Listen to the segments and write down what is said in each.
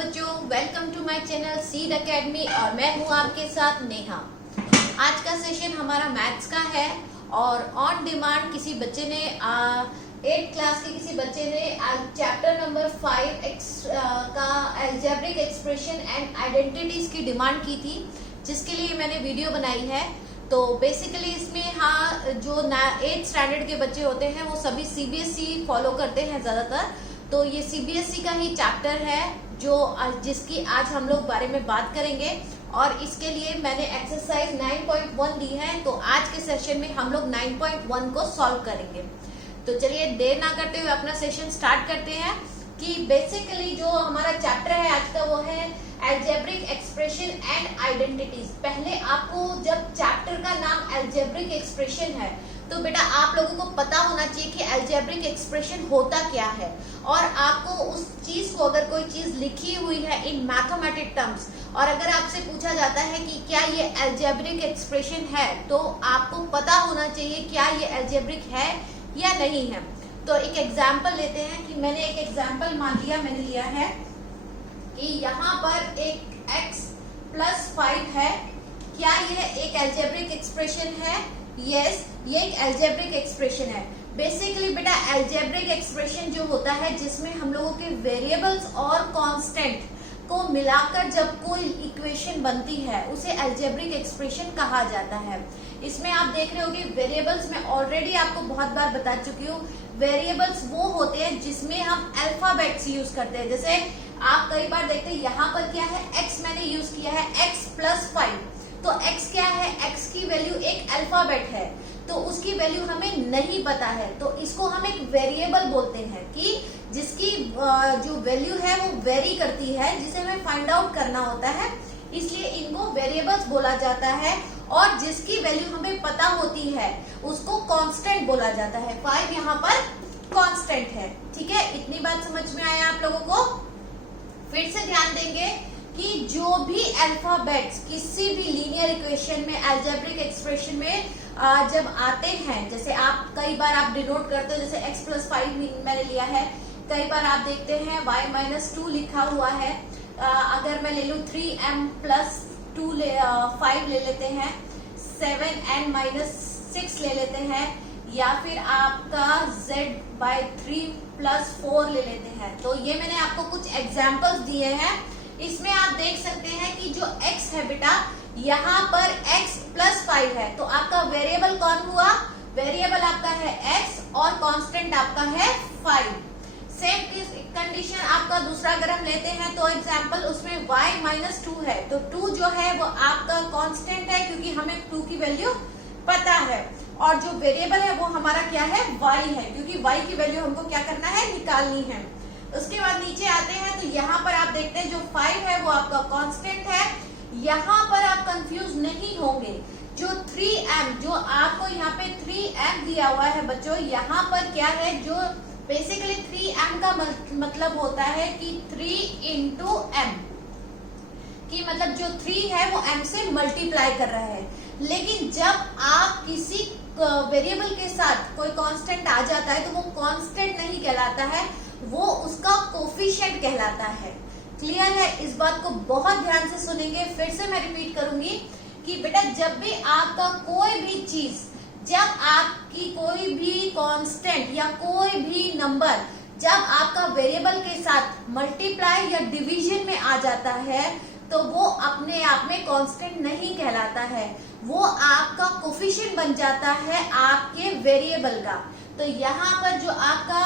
बच्चों, welcome to my channel seed academy और मैं हूं आपके साथ नेहा। आज का सेशन हमारा मैथ्स का है और ऑन डिमांड किसी बच्चे ने 8th क्लास के किसी बच्चे ने चैप्टर नंबर 5 का अलजेब्रिक एक्सप्रेशन एंड आइडेंटिटीज की डिमांड की थी, जिसके लिए मैंने वीडियो बनाई है। तो बेसिकली इसमें जो 8th स्टैंडर्ड के बच्चे होते हैं वो सभी सीबीएसई फॉलो करते हैं ज़्यादातर। तो ये सीबीएसई का ही चैप्टर है जिसकी आज हम लोग बारे में बात करेंगे और इसके लिए मैंने एक्सरसाइज 9.1 दी है। तो आज के सेशन में हम लोग 9.1 को सॉल्व करेंगे। तो चलिए देर ना करते हुए अपना सेशन स्टार्ट करते हैं कि बेसिकली जो हमारा चैप्टर है आज का वो है अलजेब्रिक एक्सप्रेशन एंड आइडेंटिटीज। पहले आपको जब चैप्टर का नाम अलजेब्रिक एक्सप्रेशन है तो बेटा आप लोगों को पता होना चाहिए कि अलजेब्रिक एक्सप्रेशन होता क्या है, और आपको उस चीज को अगर कोई चीज लिखी हुई है इन मैथमेटिक टर्म्स और अगर आपसे पूछा जाता है कि क्या ये अलजेब्रिक एक्सप्रेशन है तो आपको पता होना चाहिए क्या ये अलजेब्रिक है या नहीं है। तो एक एग्जाम्पल लेते हैं कि मैंने एक एग्जाम्पल मैंने लिया है कि यहाँ पर एक x + 5 है। क्या यह एक अलजेब्रिक एक्सप्रेशन है? यस, ये एक अलजेब्रिक एक्सप्रेशन है। बेसिकली बेटा अलजेब्रिक एक्सप्रेशन जो होता है जिसमें हम लोगों के वेरिएबल्स और कांस्टेंट को मिलाकर जब कोई इक्वेशन बनती है उसे अलजेब्रिक एक्सप्रेशन कहा जाता है। इसमें आप देख रहे हो कि वेरिएबल्स में ऑलरेडी आपको बहुत बार बता चुकी हूँ। वेरिएबल्स वो होते हैं जिसमें हम अल्फाबेट्स यूज करते हैं। जैसे आप कई बार देखते हैं यहाँ पर क्या है, x मैंने यूज किया है x + 5। तो x क्या है, x की वैल्यू एक अल्फाबेट है तो उसकी वैल्यू हमें नहीं पता है, तो इसको हम एक वेरिएबल बोलते हैं कि जिसकी जो वैल्यू है वो वेरी करती है, जिसे हमें फाइंड आउट करना होता है, इसलिए इनको वेरिएबल्स बोला जाता है। और जिसकी वैल्यू हमें पता होती है उसको कांस्टेंट बोला जाता है। 5 यहाँ पर कांस्टेंट है। ठीक है, इतनी बात समझ में आया आप लोगों को? फिर से ध्यान देंगे कि जो भी अल्फाबेट्स किसी भी लीनियर इक्वेशन में अलजेब्रिक एक्सप्रेशन में जब आते हैं, जैसे आप कई बार आप डिनोट करते हो, जैसे x + 5 मैंने लिया है, कई बार आप देखते हैं y - 2 लिखा हुआ है। अगर मैं ले लूं 3m + 5 ले लेते हैं, 7n - 6 ले लेते हैं, या फिर आपका z/3 + 4 ले लेते हैं। तो ये मैंने आपको कुछ एग्जाम्पल्स दिए हैं। इसमें आप देख सकते हैं कि जो x है बेटा यहाँ पर x + 5 है, तो आपका वेरिएबल कौन हुआ? वेरिएबल आपका है x और कांस्टेंट आपका है 5। सेम कंडीशन आपका दूसरा अगर हम लेते हैं तो एग्जांपल उसमें y - 2 है, तो 2 जो है वो आपका कांस्टेंट है क्योंकि हमें 2 की वैल्यू पता है, और जो वेरिएबल है वो हमारा क्या है, y है, क्योंकि y की वैल्यू हमको क्या करना है, निकालनी है। उसके बाद नीचे आते हैं तो यहाँ पर आप देखते हैं जो 5 है वो आपका कांस्टेंट है। यहाँ पर आप कंफ्यूज नहीं होंगे, जो 3m जो आपको यहाँ पे 3m दिया हुआ है बच्चों, यहाँ पर क्या है, जो बेसिकली 3m का मतलब होता है कि 3 × m, कि मतलब जो 3 है वो m से मल्टीप्लाई कर रहा है। लेकिन जब आप किसी वेरिएबल के साथ कोई कांस्टेंट आ जाता है तो वो कांस्टेंट नहीं कहलाता है, वो उसका कोफिशिएंट कहलाता है। क्लियर है? इस बात को बहुत ध्यान से सुनेंगे। फिर से मैं रिपीट करूंगी कि बेटा जब भी आपका कोई भी चीज, जब आपकी कोई भी कांस्टेंट या कोई भी नंबर जब आपका वेरिएबल के साथ मल्टीप्लाई या डिवीजन में आ जाता है तो वो अपने आप में कांस्टेंट नहीं कहलाता है, वो आपका कोफिशिएंट बन जाता है आपके वेरिएबल का। तो यहाँ पर जो आपका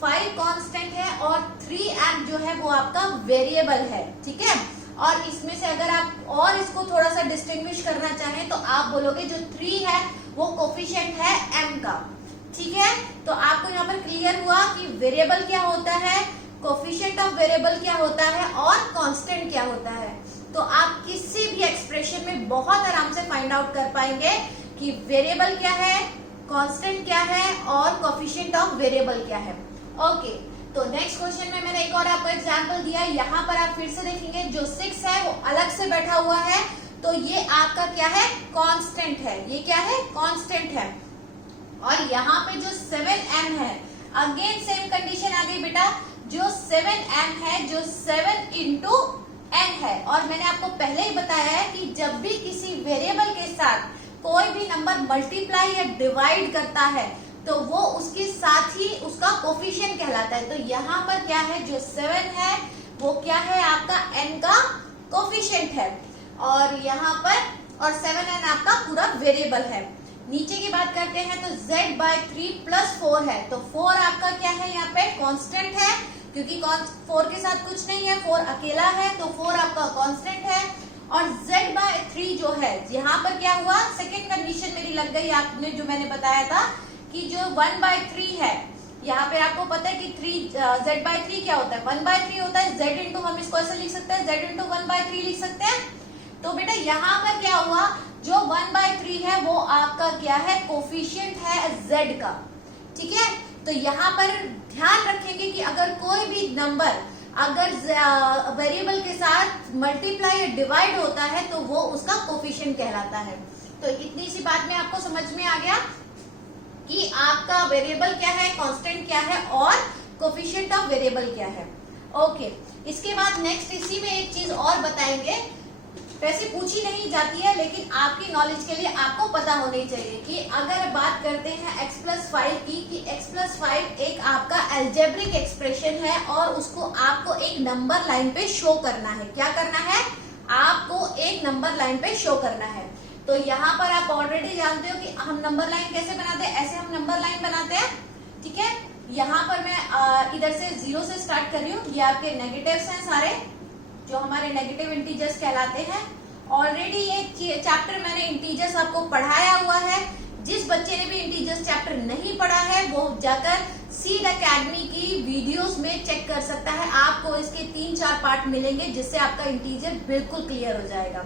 5 कांस्टेंट है और 3m जो है वो आपका वेरिएबल है। ठीक है, और इसमें से अगर आप और इसको थोड़ा सा डिस्टिंग्विश करना चाहें तो आप बोलोगे जो 3 है वो कोफिशिएंट है m का। ठीक है, तो आपको यहाँ पर क्लियर हुआ कि वेरिएबल क्या होता है, कोफिशिएंट ऑफ वेरिएबल क्या होता है और कांस्टेंट क्या होता है। तो आप किसी भी एक्सप्रेशन में बहुत आराम से फाइंड आउट कर पाएंगे कि वेरिएबल क्या है, कांस्टेंट क्या है और कोफिशिएंट ऑफ वेरिएबल क्या है। ओके, तो नेक्स्ट क्वेश्चन में मैंने एक और आपको एग्जांपल दिया है। यहाँ पर आप फिर से देखेंगे जो 6 है वो अलग से बैठा हुआ है, तो ये आपका क्या है, कांस्टेंट है। ये क्या है, कांस्टेंट है। और यहाँ पे जो 7m है, अगेन सेम कंडीशन आ गई बेटा, जो 7m है, जो 7 इंटू n है। और मैंने आपको पहले ही बताया है कि जब भी किसी वेरिएबल के साथ कोई भी नंबर मल्टीप्लाई या डिवाइड करता है तो वो उसके साथ ही उसका कोफिशिएंट कहलाता है। तो यहाँ पर क्या है, जो 7 है वो क्या है, आपका n का कोफिशिएंट है, और यहाँ पर और 7n आपका पूरा वेरिएबल है। नीचे की बात करते हैं तो z/3 प्लस 4 है, तो 4 आपका क्या है, यहाँ पे कांस्टेंट है, क्योंकि 4 के साथ कुछ नहीं है, 4 अकेला है, तो 4 आपका कांस्टेंट है। और z/3 जो है, यहाँ पर क्या हुआ, सेकेंड कंडीशन मेरी लग गई आपने जो मैंने बताया था कि जो 1/3 है, यहाँ पे आपको पता है कि z/3 क्या होता है, 1/3 होता है, z इंटू हम इसको ऐसे लिख सकते हैं, z इंटू 1/3 लिख सकते हैं। तो बेटा यहाँ पर क्या हुआ, जो 1/3 है वो आपका क्या है, कोफिशिएंट है z का, ठीक है। तो यहाँ पर ध्यान रखेंगे कि अगर कोई भी नंबर अगर वेरिएबल के साथ मल्टीप्लाई या डिवाइड होता है तो वो उसका कोफिशिएंट कहलाता है। तो इतनी सी बात में आपको समझ में आ गया कि आपका वेरिएबल क्या है, कांस्टेंट क्या है और कोफिशिएंट ऑफ वेरिएबल क्या है। ओके, इसके बाद नेक्स्ट इसी में एक चीज और बताएंगे, वैसे पूछी नहीं जाती है लेकिन आपकी नॉलेज के लिए आपको पता होनी चाहिए कि अगर बात करते हैं x+5 की, कि x+5 एक आपका अलजेब्रिक एक्सप्रेशन है और उसको आपको एक नंबर लाइन पे शो करना है। क्या करना है, आपको एक नंबर लाइन पे शो करना है। तो यहाँ पर आप ऑलरेडी जानते हो कि हम नंबर लाइन कैसे बनाते हैं, ऐसे हम नंबर लाइन बनाते हैं, ठीक है। यहाँ पर मैं इधर से 0 से स्टार्ट कर रही हूँ, ये आपके नेगेटिव्स हैं सारे, जो हमारे नेगेटिव इंटीजर्स कहलाते हैं। ऑलरेडी ये चैप्टर मैंने इंटीजर्स आपको पढ़ाया हुआ है। जिस बच्चे ने भी इंटीजर्स चैप्टर नहीं पढ़ा है वो जाकर सीड एकेडमी की वीडियोस में चेक कर सकता है। आपको इसके 3-4 पार्ट मिलेंगे जिससे आपका इंटीजर बिल्कुल क्लियर हो जाएगा,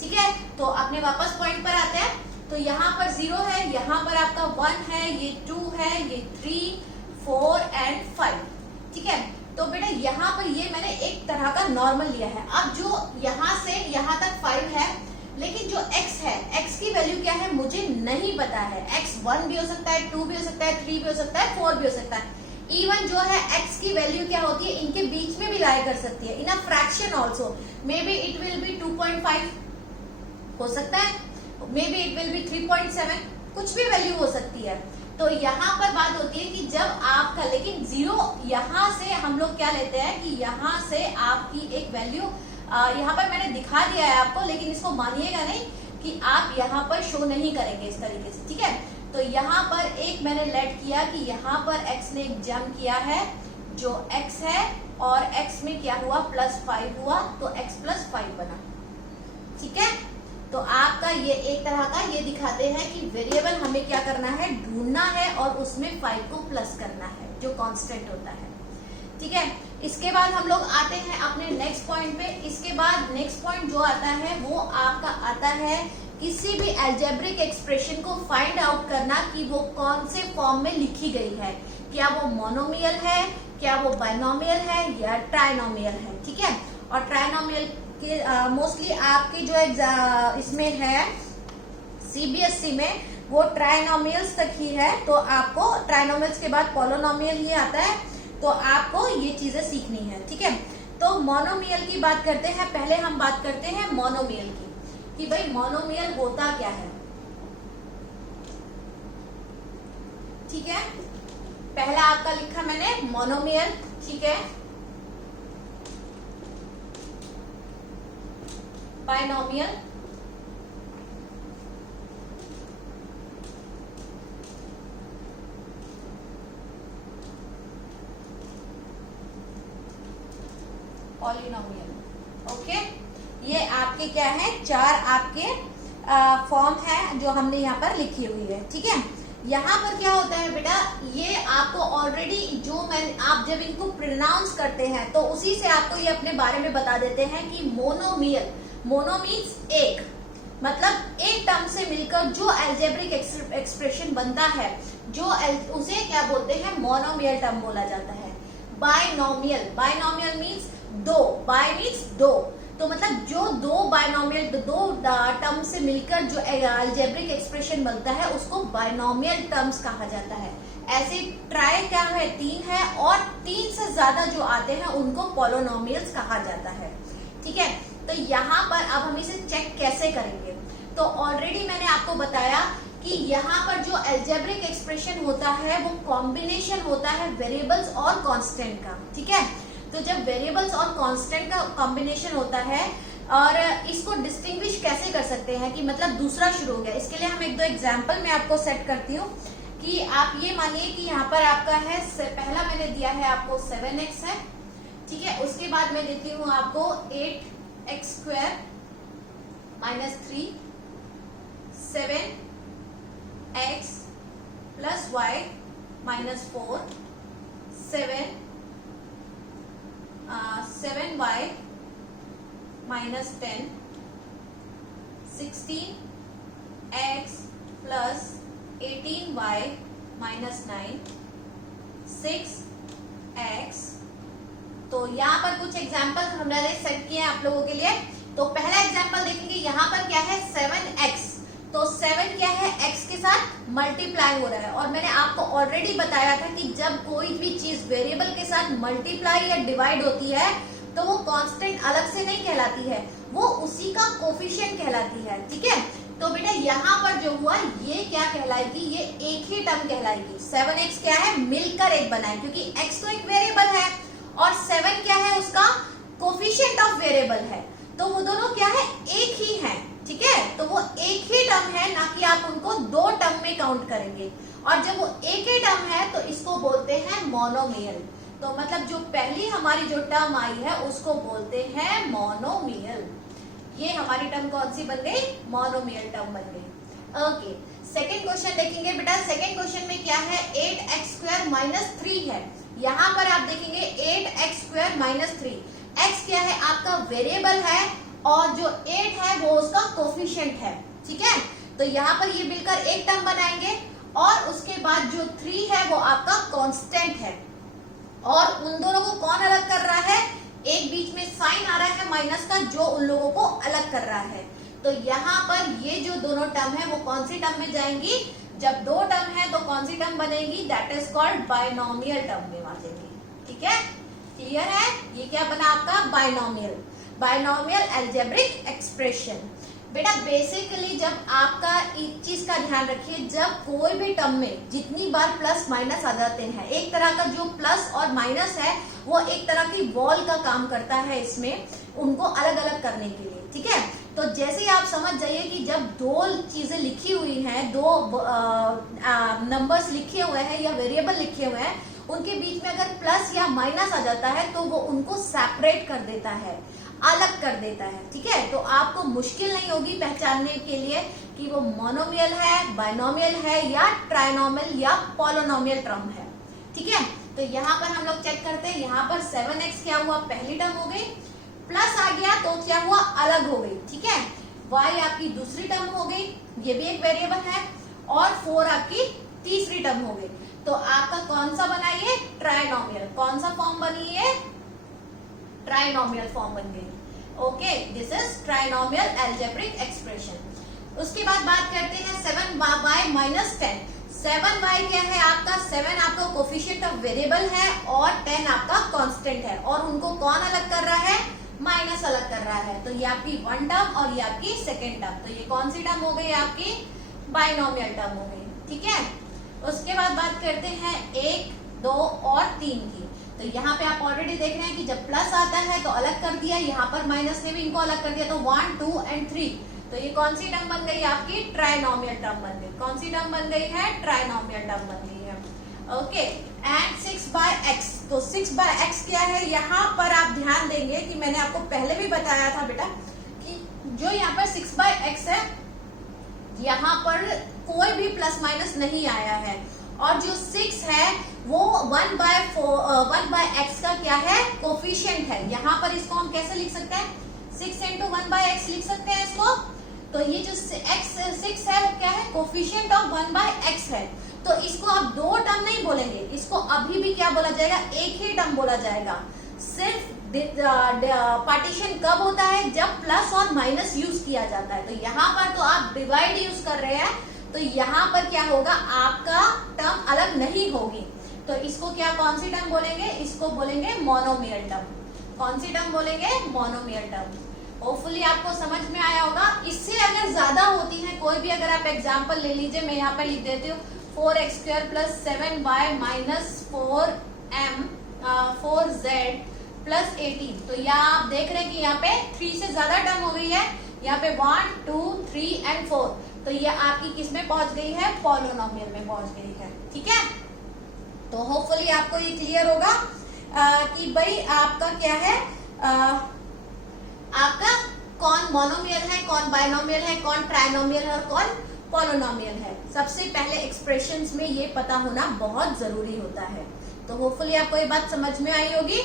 ठीक है। तो अपने वापस पॉइंट पर आते हैं। तो यहाँ पर 0 है, यहाँ पर आपका 1 है, ये 2 है, ये 3, 4 एंड 5, ठीक है। तो बेटा यहाँ पर ये मैंने एक तरह का नॉर्मल लिया है। अब जो यहाँ से यहाँ तक 5 है, लेकिन जो x है, x की वैल्यू क्या है मुझे नहीं पता है। x 1 भी हो सकता है, 2 भी हो सकता है, 3 भी हो सकता है, 4 भी हो सकता है। इवन जो है x की वैल्यू क्या होती है, इनके बीच में भी लाई कर सकती है, in a fraction also. Maybe it will be 2.5 हो सकता है, maybe it will be 3.7, कुछ भी वैल्यू हो सकती है। तो यहाँ पर बात होती है कि जब आपका, लेकिन 0 यहाँ से हम लोग क्या लेते हैं कि यहाँ से आपकी एक वैल्यू यहाँ पर मैंने दिखा दिया है आपको, लेकिन इसको मानिएगा नहीं कि आप यहाँ पर शो नहीं करेंगे इस तरीके से, ठीक है। तो यहाँ पर एक मैंने लेट किया कि यहाँ पर x ने एक जंप किया है, जो x है, और x में क्या हुआ, +5 हुआ, तो x+5 बना, ठीक है। तो आपका ये एक तरह का ये दिखाते हैं कि वेरिएबल हमें क्या करना है, ढूंढना है और उसमें 5 को प्लस करना है जो कांस्टेंट होता है, ठीक है। इसके बाद हम लोग आते हैं अपने नेक्स्ट पॉइंट पे। इसके बाद नेक्स्ट पॉइंट जो आता है वो आपका आता है किसी भी अलजेब्रिक एक्सप्रेशन को फाइंड आउट करना कि वो कौन से फॉर्म में लिखी गई है, क्या वो मोनोमियल है, क्या वो बाइनोमियल है या ट्राइनोमियल है, ठीक है। और ट्राइनोमियल मोस्टली आपके जो इसमें है सीबीएसई में वो ट्राइनोमियल्स तक ही है, तो आपको ट्राइनोमियल्स के बाद पॉलिनोमियल ही आता है, तो आपको ये चीजें सीखनी है, ठीक है। तो मोनोमियल की बात करते हैं, पहले हम बात करते हैं मोनोमियल की कि भाई मोनोमियल होता क्या है, ठीक है। पहला आपका लिखा मैंने मोनोमियल, ठीक है। Binomial, polynomial, okay. ये आपके क्या है, 4 आपके फॉर्म है जो हमने यहाँ पर लिखी हुई है, ठीक है। यहाँ पर क्या होता है बेटा, ये आपको ऑलरेडी जो आप जब इनको प्रोनाउंस करते हैं तो उसी से आपको ये अपने बारे में बता देते हैं कि मोनोमियल, मोनो मीन्स एक, मतलब एक टर्म से मिलकर जो अलजेब्रिक एक्सप्रेशन बनता है, जो उसे क्या बोलते हैं, मोनोमियल टर्म बोला जाता है। Binomial, binomial means 2, bye means 2, तो मतलब जो दो बाइनोमियल, दो टर्म से मिलकर जो अलजेब्रिक एक्सप्रेशन बनता है उसको बाइनोमियल टर्म्स कहा जाता है। ऐसे ट्राई क्या है, 3 है, और 3 से ज्यादा जो आते हैं उनको पॉलिनोमियल्स कहा जाता है। ठीक है, तो यहाँ पर अब हम इसे चेक कैसे करेंगे? तो ऑलरेडी मैंने आपको बताया कि यहाँ पर जो अलजेब्रिक एक्सप्रेशन होता है वो कॉम्बिनेशन होता है वेरिएबल्स और कांस्टेंट का। ठीक है, तो जब वेरिएबल्स और कांस्टेंट का कॉम्बिनेशन होता है, और इसको डिस्टिंग्विश कैसे कर सकते हैं कि मतलब दूसरा शुरू हो गया, इसके लिए हम एक दो एग्जाम्पल मैं आपको सेट करती हूँ कि आप ये मानिए कि यहाँ पर आपका है, पहला मैंने दिया है आपको 7x है। ठीक है, उसके बाद मैं देती हूँ आपको 8x square minus 3, 7x plus y minus 4, 7y minus 10, 16x plus 18y minus 9, 6x। तो यहाँ पर कुछ एग्जाम्पल हमने सेट किए हैं आप लोगों के लिए। तो पहला एग्जाम्पल देखेंगे, यहाँ पर क्या है 7x, तो 7 क्या है x के साथ मल्टीप्लाई हो रहा है, और मैंने आपको ऑलरेडी बताया था कि जब कोई भी चीज वेरिएबल के साथ मल्टीप्लाई या डिवाइड होती है तो वो कांस्टेंट अलग से नहीं कहलाती है, वो उसी का कोफिशिएंट कहलाती है। ठीक है, तो बेटा यहाँ पर जो हुआ ये क्या कहलाएगी, ये एक ही टर्म कहलाएगी। 7x क्या है, मिलकर एक बनाए, क्योंकि x तो एक वेरिएबल है और 7 क्या है, उसका कोफिशिएंट ऑफ वेरिएबल है, तो वो दोनों क्या है, एक ही है। ठीक है, तो वो एक ही टर्म है, ना कि आप उनको दो टर्म में काउंट करेंगे। और जब वो एक ही टर्म है तो इसको बोलते हैं मोनोमियल। तो मतलब जो पहली हमारी जो टर्म आई है उसको बोलते हैं मोनोमियल। ये हमारी टर्म कौन सी बन गई, मोनोमियल टर्म बन गई। ओके, सेकेंड क्वेश्चन देखेंगे बेटा। सेकेंड क्वेश्चन में क्या है, 8x स्क्वायर माइनस 3 है। यहाँ पर आप देखेंगे 8x स्क्वायर माइनस 3, x क्या है, आपका वेरिएबल है, और जो 8 है वो उसका कोफिशिएंट है। ठीक है, तो यहाँ पर ये मिलकर एक टर्म बनाएंगे, और उसके बाद जो 3 है वो आपका कांस्टेंट है, और उन दोनों को कौन अलग कर रहा है, एक बीच में साइन आ रहा है माइनस का जो उन लोगों को अलग कर रहा है। तो यहाँ पर ये जो दोनों टर्म है वो कौन सी टर्म में जाएंगी, जब दो टर्म है तो कौन सी टर्म बनेगी, that is called binomial term में आ जाएगी। ठीक है, क्लियर है, ये क्या बना आपका बाइनोमियल, बाइनोमियल अलजेब्रिक एक्सप्रेशन। बेटा बेसिकली जब आपका एक चीज का ध्यान रखिए, जब कोई भी टर्म में जितनी बार प्लस माइनस आ जाते हैं, एक तरह का जो प्लस और माइनस है वो एक तरह की वॉल का काम करता है इसमें, उनको अलग अलग करने के लिए। ठीक है, तो जैसे ही आप समझ जाइए कि जब दो चीजें लिखी हुई हैं, दो नंबर्स लिखे हुए हैं या वेरिएबल लिखे हुए हैं, उनके बीच में अगर प्लस या माइनस आ जाता है तो वो उनको सेपरेट कर देता है, अलग कर देता है। ठीक है, तो आपको मुश्किल नहीं होगी पहचानने के लिए कि वो मोनोमियल है, बाइनोमियल है, या ट्राइनोमियल या पॉलिनोमियल टर्म है। ठीक है, तो यहाँ पर हम लोग चेक करते हैं, यहाँ पर 7x क्या हुआ, पहली टर्म हो गई, प्लस आ गया तो क्या हुआ, अलग हो गई। ठीक है, y आपकी दूसरी टर्म हो गई, ये भी एक वेरिएबल है, और 4 आपकी तीसरी टर्म हो गई। तो आपका कौन सा बना, ये ट्राइनोमियल, कौन सा फॉर्म बनी है, ट्राइनोमियल फॉर्म बन गई। Okay, this is trinomial algebraic expression. उसके बाद बात करते हैं 7y माइनस 10। 7y क्या है आपका, 7 आपका कोफिशिएंट ऑफ वेरिएबल है, और 10 आपका कांस्टेंट है, और उनको कौन अलग कर रहा है, माइनस अलग कर रहा है। तो ये आपकी वन टर्म और ये आपकी सेकेंड टर्म, तो ये कौन सी टर्म हो गई, आपकी बाइनोमियल टर्म हो गई। ठीक है, उसके बाद बात करते हैं 1, 2 और 3 की। तो यहाँ पे आप ऑलरेडी देख रहे हैं कि जब प्लस आता है तो अलग कर दिया, यहाँ पर माइनस ने भी इनको अलग कर दिया, तो 1, 2 एंड 3। तो ये कौन सी टर्म बन गई, आपकी ट्राइनोमियल टर्म बन गई। कौन सी टर्म बन गई है, ट्राइनोमियल टर्म बन गई है। Okay, and 6/x। तो 6/x क्या है, यहाँ पर आप ध्यान देंगे कि मैंने आपको पहले भी बताया था बेटा कि जो यहाँ पर 6/x है, यहाँ पर कोई भी प्लस माइनस नहीं आया है, और जो 6 है वो 1/x का क्या है, कोफिशिएंट है। यहाँ पर इसको हम कैसे लिख सकते हैं, 6 into 1/x लिख सकते हैं इसको। तो ये जो 6 है वो क्या है, कोफिशिएंट ऑफ 1/x है। तो इसको आप दो टर्म नहीं बोलेंगे, इसको अभी भी क्या बोला जाएगा, एक ही टर्म बोला जाएगा। सिर्फ पार्टीशन कब होता है, जब प्लस और माइनस यूज किया जाता है। तो यहाँ पर तो आप डिवाइड यूज कर रहे हैं, तो यहाँ पर क्या होगा, आपका टर्म अलग नहीं होगी। तो इसको क्या, कौन सी टर्म बोलेंगे, इसको बोलेंगे मोनोमियल टर्म। कौन सी टर्म बोलेंगे, मोनोमियल टर्म। होपफुली आपको समझ में आया होगा। इससे अगर ज्यादा होती है कोई भी, अगर आप एग्जांपल ले लीजिए, मैं यहाँ पे लिख देती हूँ 4x² + 7y - 4z + 18। तो यहाँ आप देख रहे हैं कि यहाँ पे 3 से ज्यादा टर्म हो गई है। यहाँ पे 1, 2, 3 और 4। तो ये आपकी किस में पहुंच गई है, पॉलिनोमियल में पहुंच गई है। ठीक है, तो होपफुली आपको ये क्लियर होगा कि भाई आपका क्या है, आपका कौन मोनोमियल है, कौन बाइनोमियल है, कौन ट्राइनोमियल है और कौन पॉलिनोमियल है। सबसे पहले एक्सप्रेशंस में ये पता होना बहुत जरूरी होता है। तो होपफुली आपको ये बात समझ में आई होगी।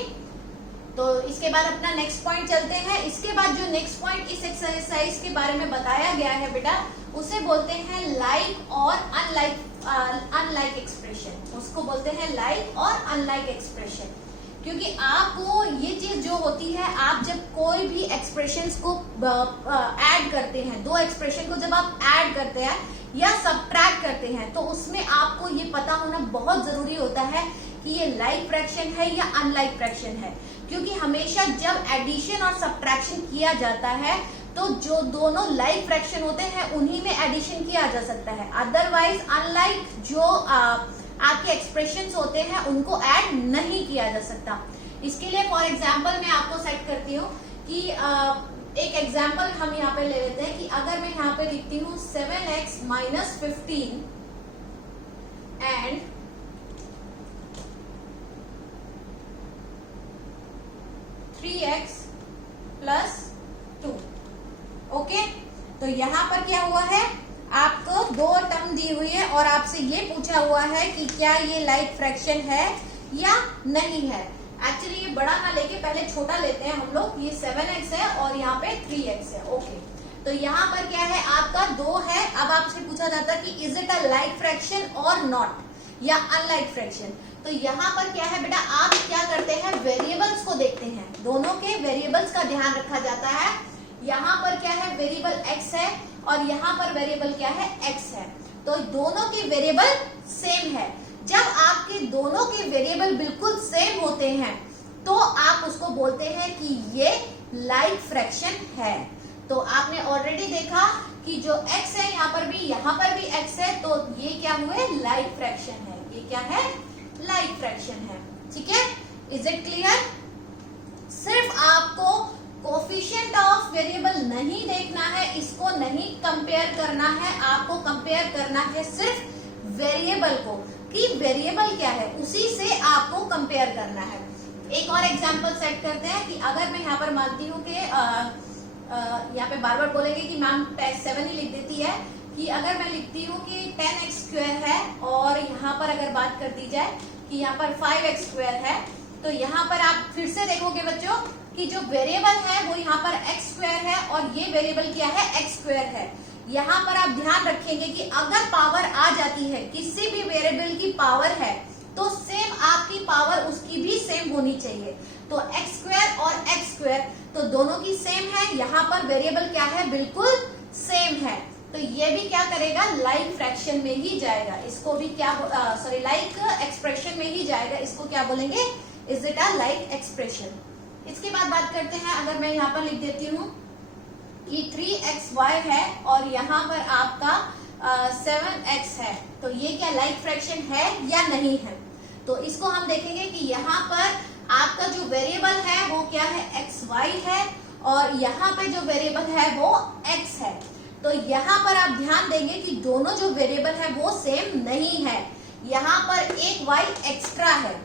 तो इसके बाद अपना नेक्स्ट पॉइंट चलते हैं। इसके बाद जो नेक्स्ट पॉइंट इस एक्सरसाइज के बारे में बताया गया है बेटा, उसे बोलते हैं लाइक और अनलाइक एक्सप्रेशन। उसको बोलते हैं लाइक और अनलाइक एक्सप्रेशन। क्योंकि आपको ये चीज जो होती है, आप जब कोई भी एक्सप्रेशंस को ऐड करते हैं, दो एक्सप्रेशन को जब आप ऐड करते हैं या सबट्रैक्ट करते हैं, तो उसमें आपको ये पता होना बहुत जरूरी होता है कि ये लाइक फ्रैक्शन है या अनलाइक फ्रैक्शन है। क्योंकि हमेशा जब एडिशन और सब्ट्रैक्शन किया जाता है, तो जो दोनों लाइक फ्रैक्शन होते हैं उन्हीं में एडिशन किया जा सकता है। अदरवाइज अनलाइक जो आपके एक्सप्रेशंस होते हैं उनको ऐड नहीं किया जा सकता। इसके लिए फॉर एग्जांपल मैं आपको सेट करती हूँ कि एक एग्जांपल हम यहाँ पे ले लेते हैं कि अगर मैं यहाँ पे लिखती हूँ 7x - 15 एंड 3x + 2। ओके, तो यहाँ पर क्या हुआ है, आपको दो टर्म दी हुई है और आपसे ये पूछा हुआ है कि क्या ये लाइक फ्रैक्शन है या नहीं है। एक्चुअली ये बड़ा ना लेके पहले छोटा लेते हैं हम लोग। ये 7x है और यहाँ पे 3x है। ओके, तो यहाँ पर क्या है, आपका 2 है। अब आपसे पूछा जाता है कि is it a like fraction और नॉट, या अनलाइक फ्रैक्शन। तो यहाँ पर क्या है बेटा, आप क्या करते हैं, वेरिएबल्स को देखते हैं। दोनों के वेरिएबल्स का ध्यान रखा जाता है। यहाँ पर क्या है, वेरिएबल x है और यहाँ पर वेरिएबल क्या है, x है। तो दोनों के वेरिएबल सेम है। जब आपके दोनों के वेरिएबल बिल्कुल सेम होते हैं तो आप उसको बोलते हैं कि ये लाइक फ्रैक्शन है। तो आपने ऑलरेडी देखा कि जो x है यहाँ पर भी x है, तो ये क्या हुए, लाइक फ्रैक्शन है। ये क्या है, लाइक फ्रैक्शन है। ठीक है, इज इट क्लियर। सिर्फ आपको कोफिशिएंट ऑफ वेरिएबल नहीं देखना है, इसको नहीं कंपेयर करना है, आपको कंपेयर करना है सिर्फ वेरिएबल को कि वेरिएबल क्या है, उसी से आपको कंपेयर करना है। एक और एग्जांपल सेट करते हैं कि अगर मैं यहाँ पर मानती हूँ कि यहाँ पे बार बार बोलेंगे कि मैम 7 ही लिख देती है, कि अगर मैं लिखती हूँ कि 10x² है और यहाँ पर अगर बात कर दी जाए कि यहाँ पर 5x² है, तो यहाँ पर आप फिर से देखोगे बच्चों कि जो वेरिएबल है वो यहाँ पर x² है और ये वेरिएबल क्या है, x² है। यहाँ पर आप ध्यान रखेंगे कि अगर पावर आ जाती है, किसी भी वेरिएबल की पावर है, तो सेम आपकी पावर उसकी भी सेम होनी चाहिए। तो x² और x², तो दोनों की सेम है। यहाँ पर वेरिएबल क्या है, बिल्कुल सेम है। तो ये भी क्या करेगा, लाइक फ्रैक्शन में ही जाएगा। इसको भी क्या, सॉरी, लाइक एक्सप्रेशन में ही जाएगा। इसको क्या बोलेंगे, is it a like expression. इसके बाद बात करते हैं, अगर मैं यहाँ पर लिख देती हूँ कि 3xy है और यहाँ पर आपका 7x है, तो ये क्या लाइक फ्रैक्शन है या नहीं है। तो इसको हम देखेंगे कि यहाँ पर आपका जो वेरिएबल है वो क्या है, xy है और यहाँ पे जो वेरिएबल है वो x है। तो यहाँ पर आप ध्यान देंगे कि दोनों जो वेरिएबल है वो सेम नहीं है। यहाँ पर एक y एक्स्ट्रा है,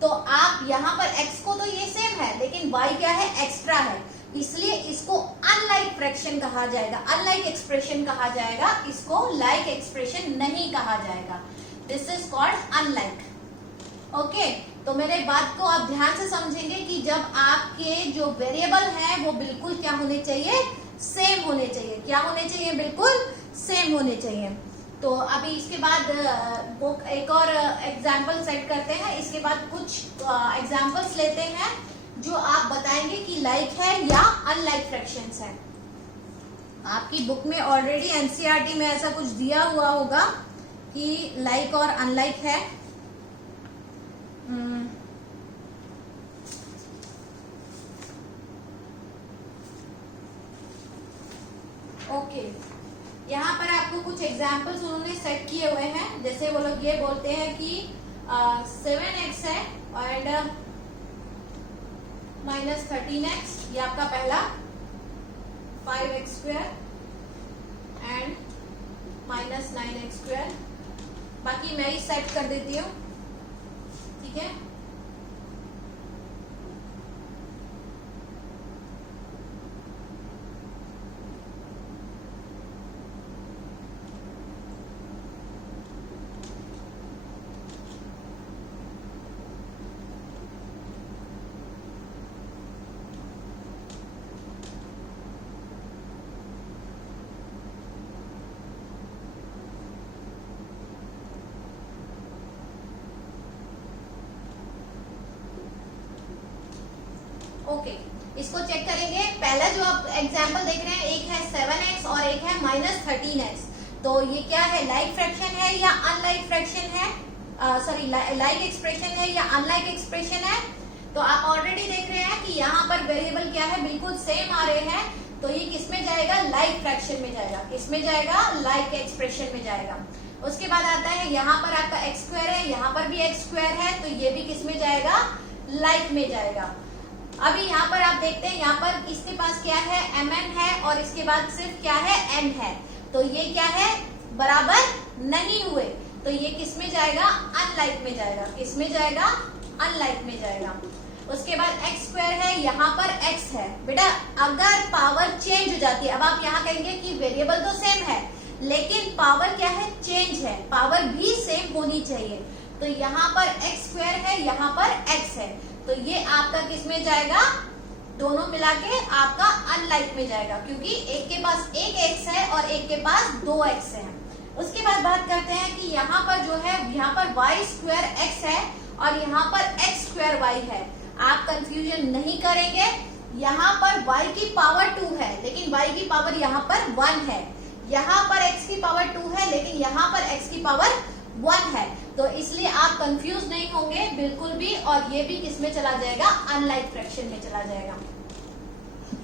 तो आप यहाँ पर x को तो ये सेम है लेकिन y क्या है, एक्स्ट्रा है, इसलिए इसको अनलाइक फ्रैक्शन कहा जाएगा, अनलाइक एक्सप्रेशन कहा जाएगा। इसको लाइक एक्सप्रेशन नहीं कहा जाएगा। This is called unlike. Okay, तो मेरे बात को आप ध्यान से समझेंगे कि जब आपके जो वेरिएबल है वो बिल्कुल क्या होने चाहिए, सेम होने चाहिए। क्या होने चाहिए, बिल्कुल सेम होने चाहिए। तो अभी इसके बाद वो एक और एग्जाम्पल सेट करते हैं। इसके बाद कुछ एग्जाम्पल्स लेते हैं जो आप बताएंगे कि लाइक है या अनलाइक फ्रैक्शंस है। आपकी बुक में ऑलरेडी एनसीईआरटी में ऐसा कुछ दिया हुआ होगा कि लाइक और अनलाइक है। ओके, यहाँ पर आपको कुछ एग्जाम्पल्स उन्होंने सेट किए हुए हैं। जैसे वो लोग ये बोलते हैं कि 7x है एंड -13x, ये आपका पहला, 5x² एंड -9x²। बाकी मैं ही सेट कर देती हूँ, ठीक है। ओके, इसको चेक करेंगे। पहला जो आप एग्जांपल देख रहे हैं, एक है 7x और एक है -13x। तो ये क्या है, लाइक फ्रैक्शन है या अनलाइक फ्रैक्शन है, सॉरी लाइक एक्सप्रेशन है या अनलाइक एक्सप्रेशन है। तो आप ऑलरेडी देख रहे हैं कि यहाँ पर वेरिएबल क्या है, बिल्कुल सेम आ रहे हैं। तो ये किस में जाएगा, लाइक फ्रैक्शन में जाएगा। किस में जाएगा, लाइक एक्सप्रेशन में जाएगा। उसके बाद आता है यहाँ पर आपका x² है, यहाँ पर भी x² है, तो ये भी किस में जाएगा, लाइक में जाएगा। अभी यहाँ पर आप देखते हैं, यहाँ पर इसके पास क्या है, mn है और इसके बाद सिर्फ क्या है, n है। तो ये क्या है, बराबर नहीं हुए, तो ये किस में जाएगा, अनलाइक में जाएगा। किस में जाएगा, अनलाइक में जाएगा। उसके बाद x² है, यहाँ पर x है। बेटा अगर पावर चेंज हो जाती है, अब आप यहाँ कहेंगे कि वेरिएबल तो सेम है लेकिन पावर क्या है, चेंज है, पावर भी सेम होनी चाहिए। तो यहाँ पर x² है, यहाँ पर x है, तो ये आपका किस में जाएगा, दोनों मिला के आपका अनलाइक में जाएगा, क्योंकि एक के पास एक x है और एक के पास 2x है। उसके बाद बात करते हैं कि यहाँ पर जो है, यहाँ पर y²x है और यहाँ पर x²y है। आप कंफ्यूजन नहीं करेंगे, यहाँ पर y की पावर 2 है लेकिन y की पावर यहाँ पर 1 है, यहाँ पर x की पावर 2 है लेकिन यहाँ पर x की पावर 1 है। तो इसलिए आप कंफ्यूज नहीं होंगे बिल्कुल भी, और ये भी किस में चला जाएगा, अनलाइक फ्रैक्शन में चला जाएगा।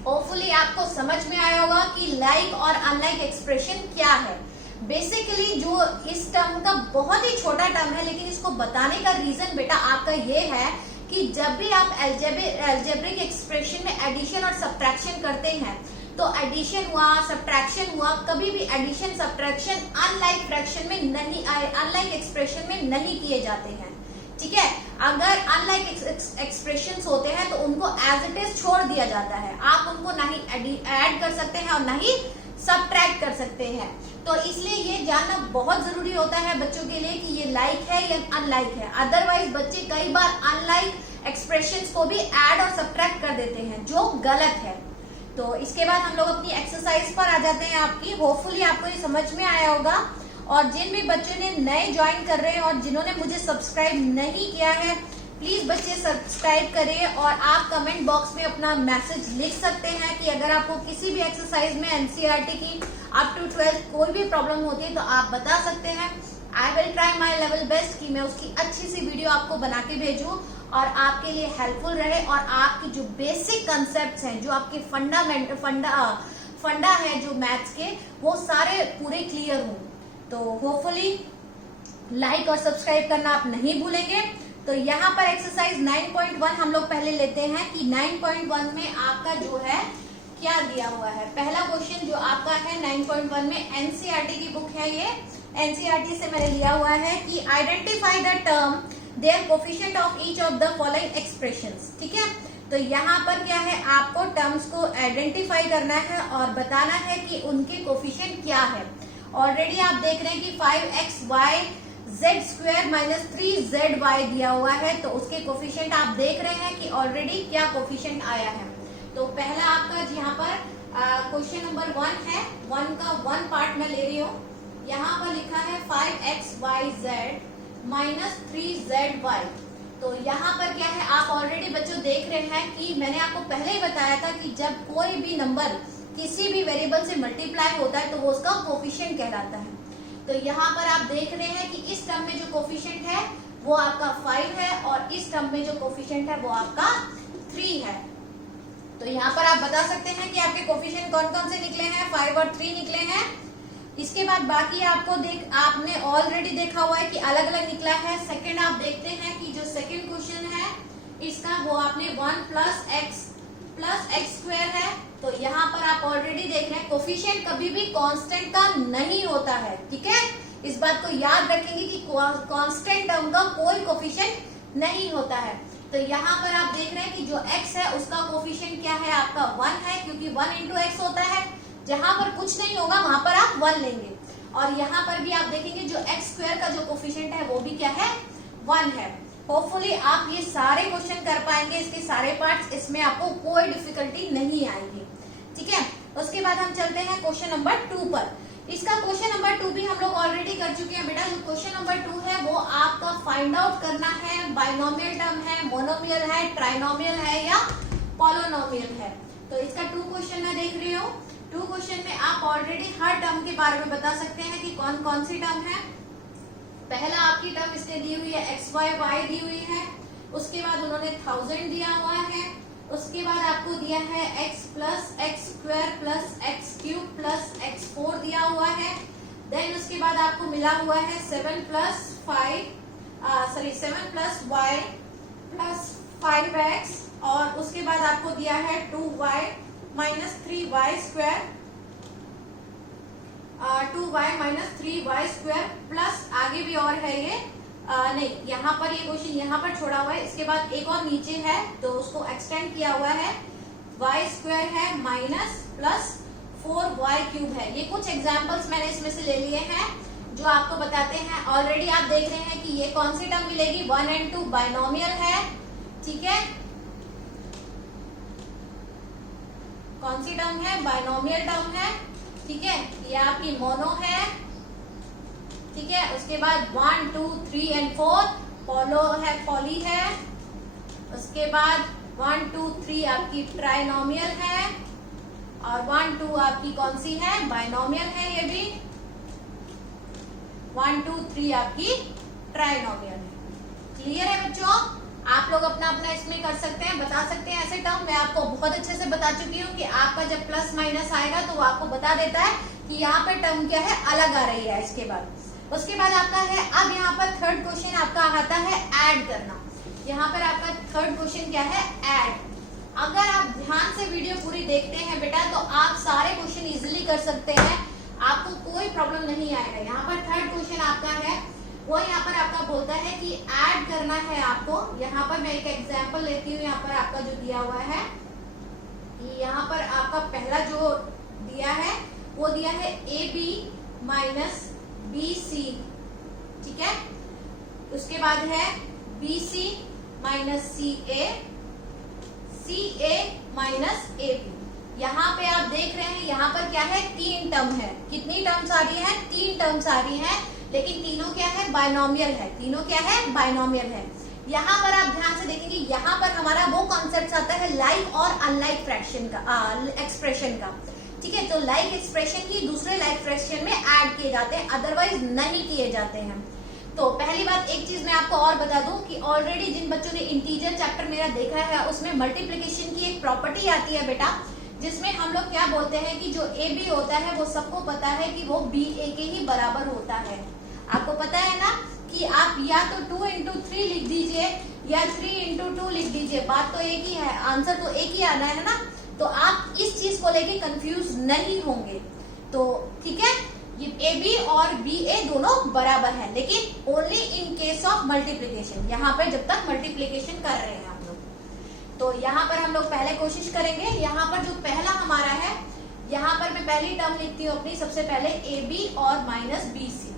होपफुली आपको समझ में आया होगा कि लाइक और अनलाइक एक्सप्रेशन क्या है। बेसिकली जो इस टर्म का बहुत ही छोटा टर्म है, लेकिन इसको बताने का रीजन बेटा आपका ये है कि जब भी आप अलजेब्रिक एक्सप्रेशन में एडिशन और सब्ट्रैक्शन करते हैं, तो एडिशन हुआ, सब्ट्रैक्शन हुआ, कभी भी एडिशन सब्ट्रैक्शन अनलाइक फ्रैक्शन में नहीं, अनलाइक एक्सप्रेशन में नहीं किए जाते हैं, ठीक है। अगर अनलाइक एक्सप्रेशंस होते हैं तो उनको एज इट इज छोड़ दिया जाता है, आप उनको ना ही ऐड कर सकते हैं और ना ही सब्ट्रैक्ट कर सकते हैं। तो इसलिए ये जानना बहुत जरूरी होता है बच्चों के लिए कि ये लाइक है या अनलाइक है। अदरवाइज बच्चे कई बार अनलाइक एक्सप्रेशंस को भी ऐड और सब्ट्रैक्ट कर देते हैं, जो गलत है। तो इसके बाद हम लोग अपनी एक्सरसाइज पर आ जाते हैं आपकी। होपफुली आपको ये समझ में आया होगा, और जिन भी बच्चों ने नए ज्वाइन कर रहे हैं और जिन्होंने मुझे सब्सक्राइब नहीं किया है, प्लीज बच्चे सब्सक्राइब करें। और आप कमेंट बॉक्स में अपना मैसेज लिख सकते हैं कि अगर आपको किसी भी एक्सरसाइज में एनसीईआरटी की अप टू 12 कोई भी प्रॉब्लम होती है तो आप बता सकते हैं। I will try my level best कि मैं उसकी अच्छी सी वीडियो आपको बना के भेजूं और आपके लिए हेल्पफुल रहे, और आपके जो बेसिक कंसेप्ट हैं, जो आपके फंडा है जो मैथ्स के, वो सारे पूरे क्लियर हों। तो होपफुली लाइक और सब्सक्राइब करना आप नहीं भूलेंगे। तो यहाँ पर एक्सरसाइज 9.1 हम लोग पहले लेते हैं कि 9.1 में आपका जो है क्या दिया हुआ है। पहला क्वेश्चन जो आपका है 9.1 में, एनसीईआरटी की बुक है ये, एनसीईआरटी से मैंने लिया हुआ है कि identify the term their coefficient of each of the following expressions, ठीक है। तो यहाँ पर क्या है, आपको टर्म्स को आइडेंटिफाई करना है और बताना है कि उनके कोफिशिएंट क्या है। ऑलरेडी आप देख रहे हैं कि 5xy z² - 3zy दिया हुआ है, तो उसके कोफिशिएंट आप देख रहे हैं कि ऑलरेडी क्या कोफिशिएंट आया है। तो पहला आपका यहाँ पर क्वेश्चन नंबर 1 है, 1 का 1 पार्ट मैं ले रही हूँ। यहाँ पर लिखा है 5xyz - 3zy। तो यहाँ पर क्या है, आप ऑलरेडी बच्चों देख रहे हैं कि मैंने आपको पहले ही बताया था कि जब कोई भी नंबर किसी भी वेरिएबल से मल्टीप्लाई होता है तो वो उसका कोफिशिएंट कहलाता है। तो यहाँ पर आप देख रहे हैं कि इस टर्म में जो कोफिशिएंट है वो आपका 5 है और इस टर्म में जो कोफिशिएंट है वो आपका 3 है। तो यहाँ पर आप बता सकते हैं कि आपके कोफिशिएंट कौन कौन से निकले हैं, 5 और 3 निकले हैं। इसके बाद बाकी आपने ऑलरेडी देखा हुआ है कि अलग अलग निकला है। सेकंड आप देखते हैं कि जो सेकंड क्वेश्चन है इसका वो आपने 1 प्लस एक्स स्क्वायर है। तो यहाँ पर आप ऑलरेडी देख रहे हैं कोफिशिएंट कभी भी कांस्टेंट का नहीं होता है, ठीक है। इस बात को याद रखेंगे कि कांस्टेंट टर्म का कोई कोफिशिएंट नहीं होता है। तो यहाँ पर आप देख रहे हैं कि जो x है उसका कोफिशिएंट क्या है, आपका 1 है, क्योंकि 1 इंटू एक्स होता है। जहां पर कुछ नहीं होगा वहां पर आप 1 लेंगे। और यहाँ पर भी आप देखेंगे जो एक्स स्क्वायर का जो कोफिशिएंट है वो भी क्या है, 1 है। होपफुली आप ये सारे क्वेश्चन कर पाएंगे, इसके सारे पार्ट्स, इसमें आपको कोई डिफिकल्टी नहीं आएगी, ठीक है। उसके बाद हम चलते हैं क्वेश्चन नंबर 2 पर। इसका क्वेश्चन नंबर 2 भी हम लोग ऑलरेडी कर चुके हैं बेटा। जो क्वेश्चन नंबर 2 है वो आपका फाइंड आउट करना है बाइनोमियल टर्म है, मोनोमियल है, ट्राइनोमियल है या पॉलिनोमियल है। तो इसका 2 क्वेश्चन मैं देख रही हूँ। 2 क्वेश्चन में आप ऑलरेडी हर टर्म के बारे में बता सकते हैं कि कौन कौन सी टर्म है। पहला आपकी टर्म इसने दी हुई है xy दी हुई है। उसके बाद उन्होंने 1000 दिया हुआ है। उसके बाद आपको दिया है x plus x square plus x cube plus x4 दिया हुआ है। देन उसके बाद आपको मिला हुआ है 7 प्लस y प्लस 5x और उसके बाद आपको दिया है 2y minus 3y square 2y minus 3y square plus आगे भी और है ये नहीं, यहाँ पर ये क्वेश्चन यहाँ पर छोड़ा हुआ है। इसके बाद एक और नीचे है तो उसको एक्सटेंड किया हुआ है, y स्क्वायर है माइनस प्लस 4y क्यूब है। ये कुछ एग्जांपल्स मैंने इसमें से ले लिए हैं जो आपको बताते हैं। ऑलरेडी आप देख रहे हैं कि ये कौन सी टर्म मिलेगी, 1 और 2 बाइनोमियल है, ठीक है। कौन सी टर्म है, बाइनोमियल टर्म है, ठीक है। ये आपकी मोनो है, ठीक है। उसके बाद 1 2 3 और 4 पॉलो है, पॉली है। उसके बाद 1 2 3 आपकी ट्राइनोमियल है और 1 2 आपकी कौन सी है, बाइनोमियल है। ये भी 1 2 3 आपकी ट्राइनोमियल है। क्लियर है बच्चों? आप लोग अपना अपना इसमें कर सकते हैं, बता सकते हैं ऐसे टर्म। मैं आपको बहुत अच्छे से बता चुकी हूँ कि आपका जब प्लस माइनस आएगा तो वो आपको बता देता है कि यहाँ पे टर्म क्या है, अलग आ रही है। इसके बाद उसके बाद आपका है, अब यहाँ पर थर्ड क्वेश्चन आपका आता है ऐड करना। यहाँ पर आपका थर्ड क्वेश्चन क्या है, ऐड। अगर आप ध्यान से वीडियो पूरी देखते हैं बेटा तो आप सारे क्वेश्चन इजिली कर सकते हैं, आपको कोई प्रॉब्लम नहीं आएगा। यहाँ पर थर्ड क्वेश्चन आपका है वो यहाँ पर आपका बोलता है कि ऐड करना है आपको। यहाँ पर मैं एक एग्जांपल लेती हूँ। यहाँ पर आपका जो दिया हुआ है, यहाँ पर आपका पहला जो दिया है वो दिया है AB माइनस BC, ठीक है। उसके बाद है BC minus CA minus AB। यहाँ पे आप देख रहे हैं यहाँ पर क्या है, 3 टर्म है। कितनी टर्म्स आ रही है, 3 टर्म्स आ रही है, लेकिन तीनों क्या है, बाइनोमियल है। तीनों क्या है, बाइनोमियल है। यहाँ पर आप ध्यान से देखेंगे, यहाँ पर हमारा वो कॉन्सेप्ट आता है लाइक और अनलाइक फ्रैक्शन का, एक्सप्रेशन का, ठीक है। तो लाइक एक्सप्रेशन ही दूसरे लाइक फ्रैक्शन में ऐड किए जाते हैं, अदरवाइज नहीं किए जाते हैं। तो पहली बात एक चीज मैं आपको और बता दूं कि ऑलरेडी जिन बच्चों ने इंटीजर चैप्टर मेरा देखा है उसमें मल्टीप्लिकेशन की एक प्रॉपर्टी आती है बेटा, जिसमें हम लोग क्या बोलते हैं कि जो AB होता है वो सबको पता है कि वो BA के ही बराबर होता है। आपको पता है ना कि आप या तो 2 इंटू 3 लिख दीजिए या 3 इंटू 2 लिख दीजिए, बात तो एक ही है, आंसर तो एक ही आना है ना। तो आप इस चीज को लेके कंफ्यूज नहीं होंगे। तो ठीक है, ये AB और BA दोनों बराबर है, लेकिन only in case of multiplication. यहाँ पर जब तक मल्टीप्लीकेशन कर रहे हैं हम लोग, तो यहाँ पर हम लोग पहले कोशिश करेंगे। यहाँ पर जो पहला हमारा है, यहाँ पर मैं पहली टर्म लिखती हूँ अपनी, सबसे पहले AB और माइनस BC।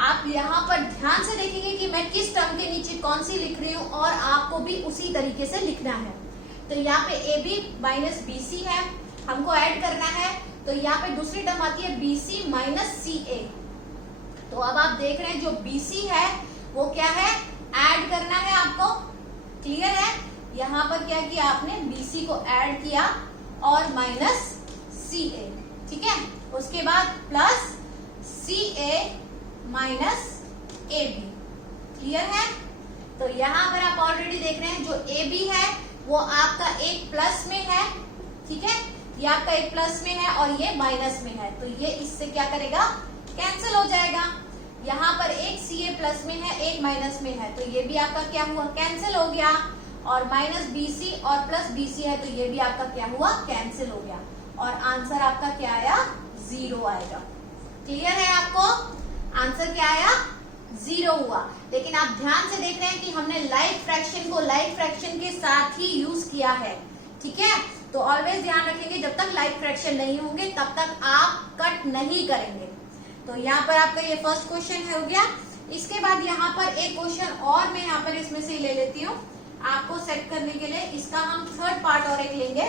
आप यहाँ पर ध्यान से देखेंगे कि मैं किस टर्म के नीचे कौन सी लिख रही हूँ और आपको भी उसी तरीके से लिखना है। तो यहाँ पे AB माइनस BC है, हमको ऐड करना है। तो यहाँ पे दूसरी टर्म आती है BC माइनस CA। तो अब आप देख रहे हैं जो BC है वो क्या है, ऐड करना है आपको। क्लियर है? यहाँ पर क्या किया आपने, BC को ऐड किया और माइनस सी ए, ठीक है। उसके बाद plus C A minus A B, clear है। तो यहाँ पर आप ऑलरेडी देख रहे हैं जो ए बी है वो आपका एक प्लस में है, ठीक है, ये आपका एक प्लस में है और ये माइनस में है, तो ये इससे क्या करेगा, कैंसिल हो जाएगा। यहाँ पर एक सी ए प्लस में है, एक माइनस में है, तो ये भी आपका क्या हुआ, कैंसिल हो गया। और माइनस बी सी और प्लस बी सी है, तो ये भी आपका क्या हुआ, कैंसिल हो गया। और आंसर आपका क्या आया, 0 आएगा। क्लियर है आपको, आंसर क्या आया, 0 हुआ। लेकिन आप ध्यान से देख रहे हैं कि हमने लाइक फ्रैक्शन को लाइक फ्रैक्शन के साथ ही यूज किया है, ठीक है। तो ऑलवेज ध्यान रखेंगे जब तक लाइक फ्रैक्शन नहीं होंगे तब तक आप कट नहीं करेंगे। तो यहाँ पर आपका ये फर्स्ट क्वेश्चन हो गया। इसके बाद यहाँ पर एक क्वेश्चन और मैं यहाँ पर इसमें से ले लेती हूँ आपको सेट करने के लिए। इसका हम थर्ड पार्ट और एक लेंगे।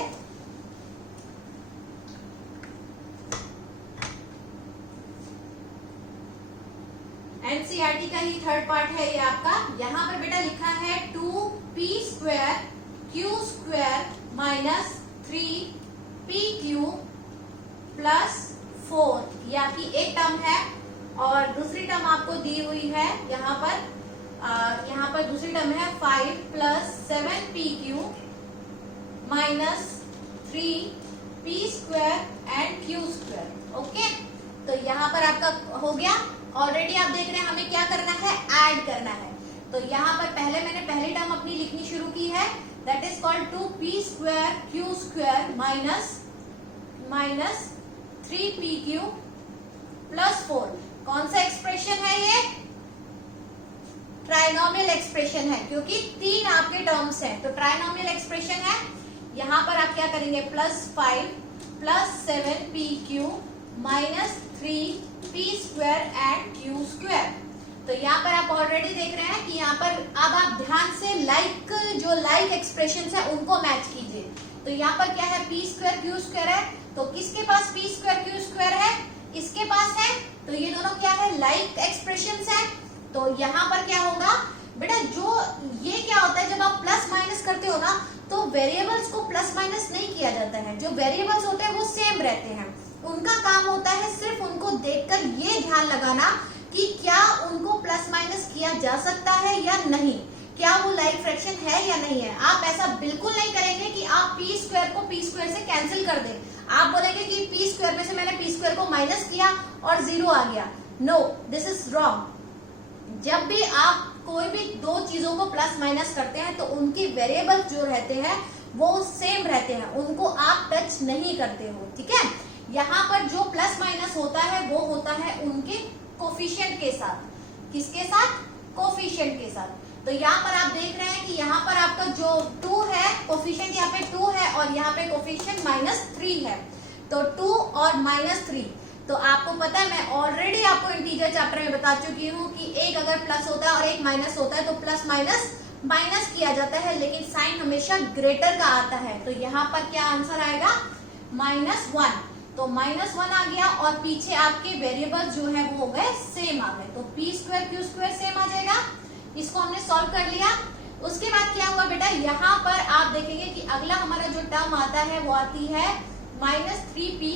एनसीईआरटी का ही थर्ड पार्ट है ये आपका। यहाँ पर बेटा लिखा है 2p² q² minus 3pq plus 4, ये आपकी एक टर्म है। और दूसरी टर्म आपको दी हुई है यहाँ पर दूसरी टर्म है 5 plus 7pq minus 3p² and q²। Okay, तो यहाँ पर आपका हो गया। ऑलरेडी आप देख रहे हैं हमें क्या करना है, ऐड करना है। तो यहाँ पर मैंने पहली टर्म अपनी लिखनी शुरू की है, that is called 2p² q² minus 3pq plus 4। कौन सा एक्सप्रेशन है ये, ट्राइनोमियल एक्सप्रेशन है, क्योंकि 3 आपके टर्म्स हैं, तो ट्राइनोमियल एक्सप्रेशन है। यहाँ पर आप क्या करेंगे, plus 5 plus 7pq minus 3p² and q²। तो यहाँ पर आप ऑलरेडी देख रहे हैं कि यहाँ पर अब आप ध्यान से जो लाइक एक्सप्रेशंस है उनको मैच कीजिए। तो यहाँ पर क्या है, p² q² है, तो किसके पास p² q² है, इसके पास है, तो ये दोनों क्या है, लाइक एक्सप्रेशंस है। तो यहाँ पर क्या होगा बेटा, जो ये क्या होता है जब आप प्लस माइनस करते हो ना, तो वेरिएबल्स को प्लस माइनस नहीं किया जाता है। जो वेरिएबल्स होते हैं वो सेम रहते हैं, उनका काम होता है सिर्फ उनको देखकर ये ध्यान लगाना कि क्या उनको प्लस माइनस किया जा सकता है या नहीं, क्या वो लाइक फ्रैक्शन है या नहीं है। आप ऐसा बिल्कुल नहीं करेंगे कि आप p² को p² से कैंसिल कर दें। आप बोलेंगे कि p² में से मैंने p² को माइनस किया और 0 आ गया। No, this is wrong. जब भी आप कोई भी दो चीजों को प्लस माइनस करते हैं तो उनकी वेरिएबल जो रहते हैं वो सेम रहते हैं, उनको आप टच नहीं करते हो, ठीक है। यहाँ पर जो प्लस माइनस होता है वो होता है उनके कोफिशिएंट के साथ। किसके साथ, कोफिशिएंट के साथ। तो यहाँ पर आप देख रहे हैं कि यहाँ पर आपका जो 2 है, कोफिशिएंट यहाँ पे 2 है और यहाँ पे कोफिशिएंट -3 है। तो 2 और -3, तो आपको पता है, मैं ऑलरेडी आपको इंटीजर चैप्टर में बता चुकी हूँ कि एक अगर प्लस होता है और एक माइनस होता है तो प्लस माइनस किया जाता है, लेकिन साइन हमेशा ग्रेटर का आता है। तो यहाँ पर क्या आंसर आएगा, -1। तो -1 आ गया और पीछे आपके वेरिएबल जो है वो हो गए सेम आ गए। तो p² q² सेम आ जाएगा। इसको हमने सॉल्व कर लिया। उसके बाद क्या हुआ बेटा, यहाँ पर आप देखेंगे कि अगला हमारा जो टर्म आता है वो आती है -3pq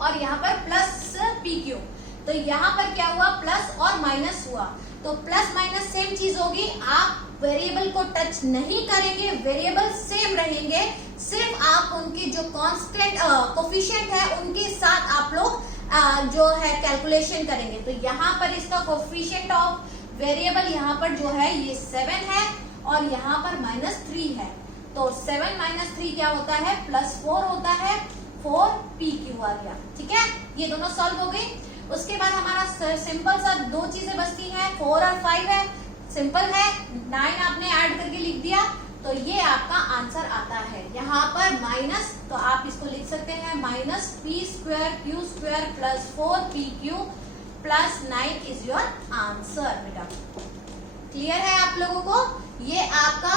और यहाँ पर +pq। तो यहाँ पर क्या हुआ, प्लस और माइनस हुआ। तो प्लस माइनस सेम चीज होगी, आप वेरिएबल को टच नहीं करेंगे, वेरिएबल सेम रहेंगे, सिर्फ आप उनके जो कांस्टेंट कोफिशिएंट है उनके साथ आप लोग जो है कैलकुलेशन करेंगे। तो यहाँ पर इसका कोफिशिएंट ऑफ वेरिएबल यहाँ पर जो है ये 7 है और यहाँ पर -3 है। तो 7 - 3 क्या होता है, +4 होता है, 4pq आ गया, ठीक है। ये दोनों सॉल्व हो गई। उसके बाद हमारा सिंपल सा दो चीजें बचती हैं, 4 और 5 है, सिंपल है, 9 आपने ऐड करके लिख दिया, तो ये आपका आंसर आता है। यहाँ पर माइनस, तो आप इसको लिख सकते हैं -p² q² plus 4pq plus 9 is your answer. बेटा क्लियर है आप लोगों को, ये आपका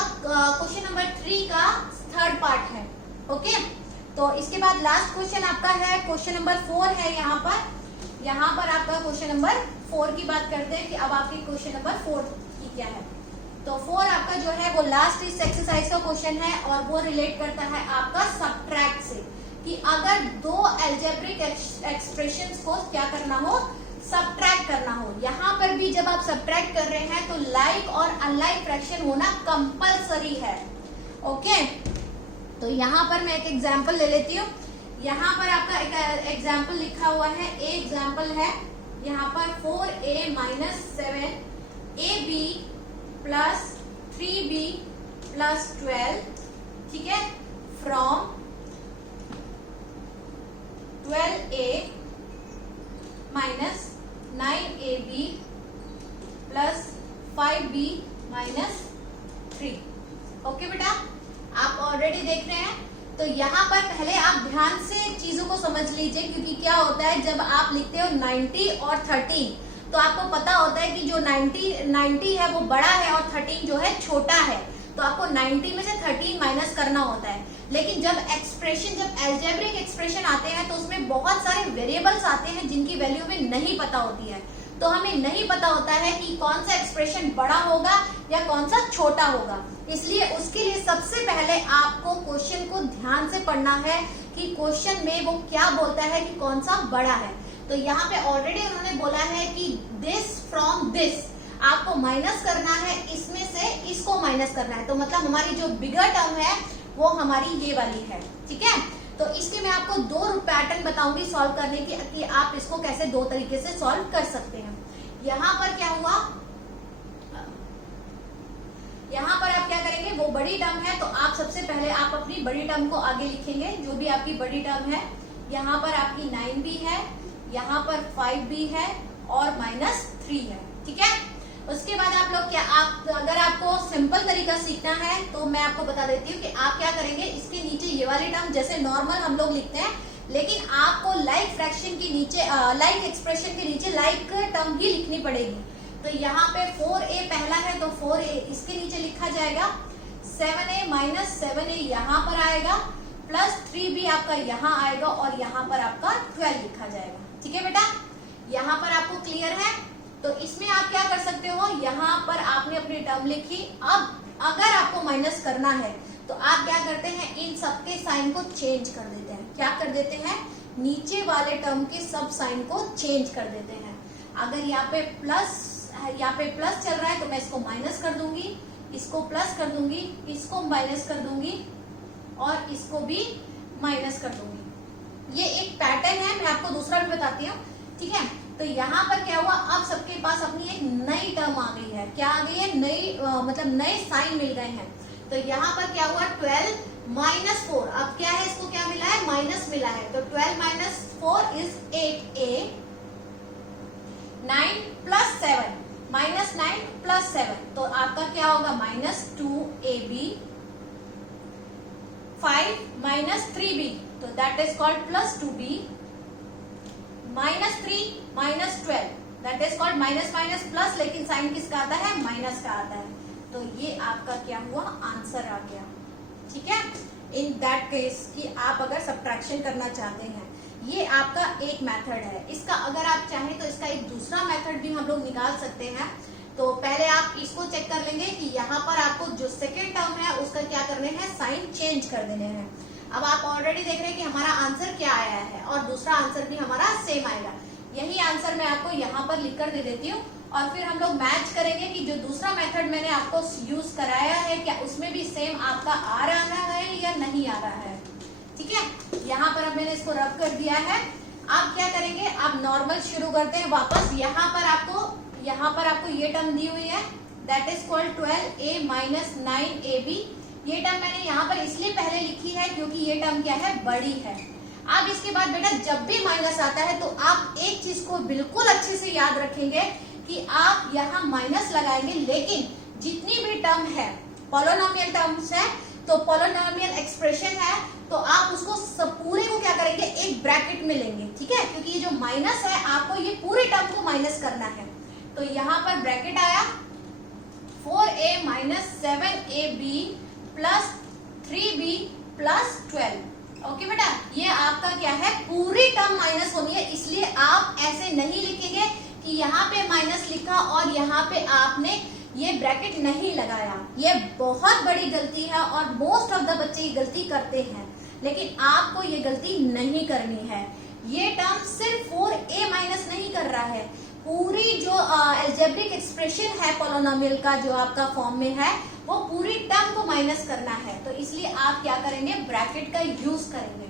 क्वेश्चन नंबर 3 का थर्ड पार्ट है। ओके, तो इसके बाद लास्ट क्वेश्चन आपका है क्वेश्चन नंबर 4 है। यहाँ पर आपका क्वेश्चन नंबर 4 की बात करते हैं कि अब आपकी क्वेश्चन नंबर 4 की क्या है। तो 4 आपका जो है वो लास्ट इस एक्सरसाइज का क्वेश्चन है और वो रिलेट करता है आपका सब्ट्रैक्ट से कि अगर दो अलजेब्रिक एक्सप्रेशंस को क्या करना हो, सबट्रैक्ट करना हो। यहाँ पर भी जब आप सबट्रैक्ट कर रहे हैं तो लाइक और अनलाइक फ्रैक्शन होना कंपलसरी है। ओके, तो यहाँ पर मैं एक एग्जांपल ले लेती हूँ। यहाँ पर आपका एक एग्जांपल लिखा हुआ है, ए एग्जांपल है यहाँ पर 4a minus 7ab plus 3b plus 12, ठीक है, from 12a minus 9ab plus 5b minus 3। Okay बेटा, आप ऑलरेडी देख रहे हैं। तो यहाँ पर पहले आप ध्यान से चीजों को समझ लीजिए, क्योंकि क्या होता है जब आप लिखते हो 90 और 13 तो आपको पता होता है कि जो 90 है वो बड़ा है और 13 जो है छोटा है, तो आपको 90 में से 13 माइनस करना होता है। लेकिन जब अलजेब्रिक एक्सप्रेशन आते हैं तो उसमें बहुत सारे वेरिएबल्स आते हैं जिनकी वैल्यू हमें नहीं पता होती है। तो हमें नहीं पता होता है कि कौन सा एक्सप्रेशन बड़ा होगा या कौन सा छोटा होगा। इसलिए उसके लिए सबसे पहले आपको क्वेश्चन को ध्यान से पढ़ना है कि क्वेश्चन में वो क्या बोलता है कि कौन सा बड़ा है। तो यहाँ पे ऑलरेडी उन्होंने बोला है कि दिस फ्रॉम दिस आपको माइनस करना है, इसमें से इसको माइनस करना है। तो मतलब हमारी जो बिगर टर्म है वो हमारी ये वाली है, ठीक है। तो इसके मैं आपको दो पैटर्न बताऊंगी सॉल्व करने की, कि आप इसको कैसे दो तरीके से सॉल्व कर सकते हैं। यहाँ पर क्या हुआ, यहाँ पर आप क्या करेंगे, वो बड़ी टर्म है तो आप सबसे पहले आप अपनी बड़ी टर्म को आगे लिखेंगे, जो भी आपकी बड़ी टर्म है। यहाँ पर आपकी 9b है, यहाँ पर 5b है और माइनस 3 है, ठीक है। उसके बाद आप लोग अगर आपको सिंपल तरीका सीखना है तो मैं आपको बता देती हूँ कि आप क्या करेंगे, इसके नीचे ये वाली टर्म जैसे नॉर्मल हम लोग लिखते हैं, लेकिन आपको लाइक फ्रैक्शन के नीचे लाइक एक्सप्रेशन के नीचे लाइक टर्म ही लिखनी पड़ेगी। तो यहाँ पे 4a पहला है तो 4a इसके नीचे लिखा जाएगा, 7a माइनस 7a यहाँ पर आएगा, प्लस 3b आपका यहाँ आएगा और यहाँ पर आपका 12 लिखा जाएगा, ठीक है बेटा। यहाँ पर आपको क्लियर है। तो इसमें आप क्या कर सकते हो, यहाँ पर आपने अपनी टर्म लिखी। अब अगर आपको माइनस करना है तो आप क्या करते हैं, इन सबके साइन को चेंज कर देते हैं। क्या कर देते हैं, नीचे वाले टर्म के सब साइन को चेंज कर देते हैं। अगर यहाँ पे प्लस चल रहा है तो मैं इसको माइनस कर दूंगी, इसको प्लस कर दूंगी, इसको माइनस कर दूंगी और इसको भी माइनस कर दूंगी। ये एक पैटर्न है, मैं आपको दूसरा भी बताती हूँ, ठीक है। तो यहाँ पर क्या हुआ, अब सबके पास अपनी एक नई टर्म आ गई है। क्या आ गई है, नई मतलब नए साइन मिल गए हैं। तो यहाँ पर क्या हुआ, 12 माइनस 4, अब क्या है, इसको क्या मिला है, माइनस मिला है। तो 12 minus 4 is 8a, 9 plus 7 minus 9 plus 7, तो आपका क्या होगा, माइनस 2ab, 5 माइनस 3b, तो that is called plus 2b, minus 3 minus 12 that is called minus minus plus, लेकिन साइन किसका आता है, माइनस का आता है। तो ये आपका क्या हुआ, आंसर आ गया, ठीक है। इन दैट केस कि आप अगर सब्ट्रैक्शन करना चाहते हैं, ये आपका एक मेथड है। इसका अगर आप चाहें तो इसका एक दूसरा मेथड भी हम लोग निकाल सकते हैं। तो पहले आप इसको चेक कर लेंगे कि यहाँ पर आपको जो सेकेंड टर्म है उसका क्या करने हैं, साइन चेंज कर देने हैं। अब आप ऑलरेडी देख रहे हैं कि हमारा आंसर क्या आया है और दूसरा आंसर भी हमारा सेम आएगा। यही आंसर मैं आपको यहाँ पर लिखकर दे देती हूँ और फिर हम लोग मैच करेंगे कि जो दूसरा मेथड मैंने आपको यूज कराया है क्या उसमें भी सेम आपका आ रहा है या नहीं आ रहा है, ठीक है। यहाँ पर अब मैंने इसको रब कर दिया है। आप क्या करेंगे, आप नॉर्मल शुरू करते हैं वापस। यहाँ पर आपको ये टर्म दी हुई है, that is called 12a minus 9ab। ये टर्म मैंने यहाँ पर इसलिए पहले लिखी है क्योंकि ये टर्म क्या है, बड़ी है। अब इसके बाद बेटा जब भी माइनस आता है तो आप एक चीज को बिल्कुल अच्छे से याद रखेंगे कि आप यहाँ माइनस लगाएंगे, लेकिन जितनी भी टर्म है पॉलिनोमियल टर्म्स है, तो पॉलिनोमियल एक्सप्रेशन है, तो आप उसको पूरे को क्या करेंगे, एक ब्रैकेट में लेंगे, ठीक है। क्योंकि ये जो माइनस है आपको ये पूरे टर्म को माइनस करना है। तो यहाँ पर ब्रैकेट आया 4a minus 7ab plus 3b plus 12। Okay बेटा, ये आपका क्या है, पूरी टर्म माइनस होनी है। इसलिए आप ऐसे नहीं लिखेंगे कि यहाँ पे माइनस लिखा और यहाँ पे आपने ये ब्रैकेट नहीं लगाया। ये बहुत बड़ी गलती है और मोस्ट ऑफ द बच्चे ये गलती करते हैं। लेकिन आपको ये गलती नहीं करनी है। ये टर्म सिर्फ 4a माइनस नहीं कर रहा है, पूरी जो अलजेब्रिक एक्सप्रेशन है पोलिनोमियल का जो आपका फॉर्म में है वो पूरी टर्म को माइनस करना है। तो इसलिए आप क्या करेंगे, ब्रैकेट का यूज करेंगे।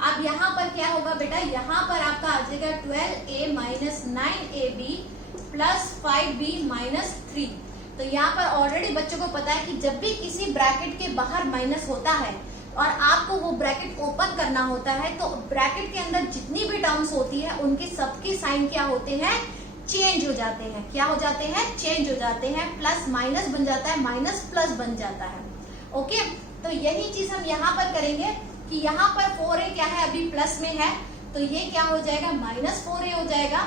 अब यहाँ पर क्या होगा बेटा, यहाँ पर आपका आ जाएगा 12a minus 9ab plus 5b minus 3। तो यहाँ पर ऑलरेडी बच्चों को पता है कि जब भी किसी ब्रैकेट के बाहर माइनस होता है और आपको वो ब्रैकेट ओपन करना होता है तो ब्रैकेट के अंदर जितनी भी टर्म्स होती है उनके सबके साइन क्या होते हैं, चेंज हो जाते हैं। क्या हो जाते हैं, चेंज हो जाते हैं। प्लस माइनस बन जाता है, माइनस प्लस बन जाता है। ओके, तो यही चीज हम यहाँ पर करेंगे कि यहाँ पर 4a क्या है, अभी प्लस में है तो ये क्या हो जाएगा, माइनस 4a हो जाएगा।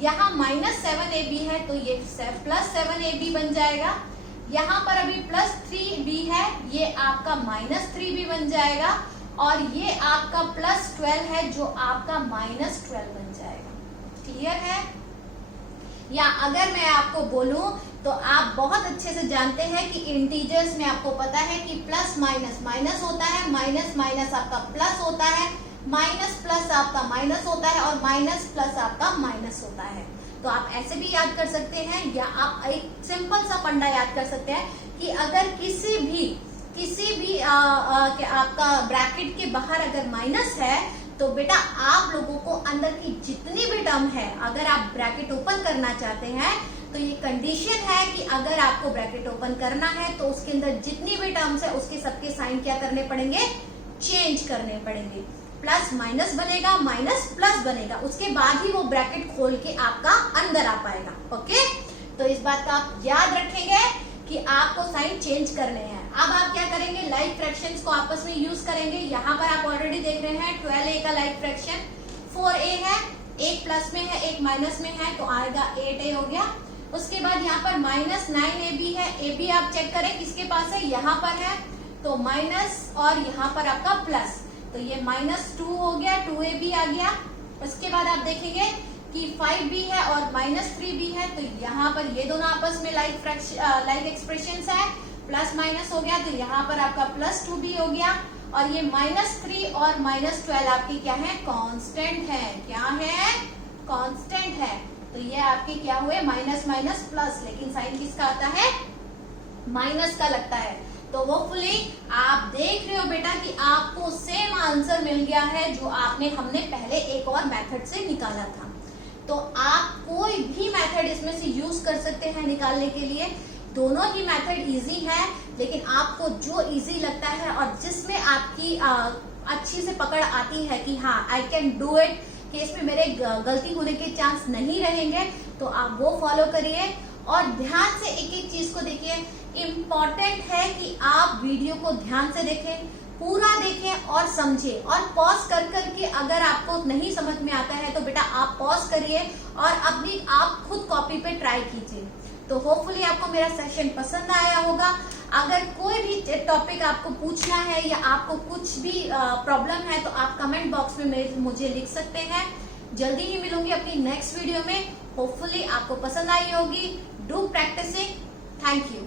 यहाँ माइनस 7ab है तो ये प्लस 7ab बन जाएगा। यहाँ पर अभी प्लस 3b है, ये आपका माइनस 3b बन जाएगा। और ये आपका प्लस 12 है जो आपका माइनस 12 बन जाएगा। क्लियर है? या अगर मैं आपको बोलूं तो आप बहुत अच्छे से जानते हैं कि इंटीजर्स में आपको पता है कि प्लस माइनस माइनस होता है, माइनस माइनस आपका प्लस होता है, माइनस प्लस आपका माइनस होता है और माइनस प्लस आपका माइनस होता है। तो आप ऐसे भी याद कर सकते हैं या आप एक सिंपल सा फंडा याद कर सकते हैं कि अगर किसी भी आपका ब्रैकेट के बाहर अगर माइनस है तो बेटा आप लोगों को अंदर की जितनी भी टर्म है, अगर आप ब्रैकेट ओपन करना चाहते हैं तो ये कंडीशन है कि अगर आपको ब्रैकेट ओपन करना है तो उसके अंदर जितनी भी टर्म्स है उसके सबके साइन क्या करने पड़ेंगे, चेंज करने पड़ेंगे। प्लस माइनस बनेगा, माइनस प्लस बनेगा, उसके बाद ही वो ब्रैकेट खोल के आपका अंदर आ पाएगा। ओके, तो इस बात का आप याद रखेंगे कि आपको साइन चेंज करने हैं। अब आप क्या करेंगे, लाइक फ्रैक्शंस को आपस में यूज करेंगे। यहाँ पर आप ऑलरेडी देख रहे हैं 12a का लाइक फ्रैक्शन 4a है, एक प्लस में है एक माइनस में है तो आएगा 8a हो गया। उसके बाद यहाँ पर माइनस 9ab है, ab आप चेक करें किसके पास है, यहाँ पर है तो माइनस और यहाँ पर आपका प्लस तो ये माइनस 2 हो गया, 2ab आ गया। उसके बाद आप देखेंगे कि 5b है और माइनस 3b है तो यहाँ पर ये दोनों आपस में लाइक एक्सप्रेशंस है, प्लस माइनस हो गया तो यहाँ पर आपका प्लस 2b हो गया। और ये माइनस 3 और माइनस 12 आपकी क्या है, कांस्टेंट है। क्या है, कांस्टेंट है। तो ये आपके क्या हुए, माइनस माइनस प्लस, लेकिन साइन किसका आता है, माइनस का लगता है। तो होपफुली आप देख रहे हो बेटा कि आपको सेम आंसर मिल गया है जो हमने पहले एक और मेथड से निकाला था। तो आप कोई भी मेथड इसमें से यूज कर सकते हैं निकालने के लिए। दोनों ही मेथड इजी है, लेकिन आपको जो इजी लगता है और जिसमें आपकी अच्छी से पकड़ आती है कि हाँ आई कैन डू इट, कि इसमें मेरे गलती होने के चांस नहीं रहेंगे, तो आप वो फॉलो करिए। और ध्यान से एक एक चीज को देखिए। इम्पॉर्टेंट है कि आप वीडियो को ध्यान से देखें, पूरा देखें और समझें। और पॉज कर करके अगर आपको नहीं समझ में आता है तो बेटा आप पॉज करिए और आप खुद कॉपी पे ट्राई कीजिए। तो होपफुली आपको मेरा सेशन पसंद आया होगा। अगर कोई भी टॉपिक आपको पूछना है या आपको कुछ भी प्रॉब्लम है तो आप कमेंट बॉक्स में मुझे लिख सकते हैं। जल्दी ही मिलूंगी अपनी नेक्स्ट वीडियो में। होपफुली आपको पसंद आई होगी। Do practicing. Thank you.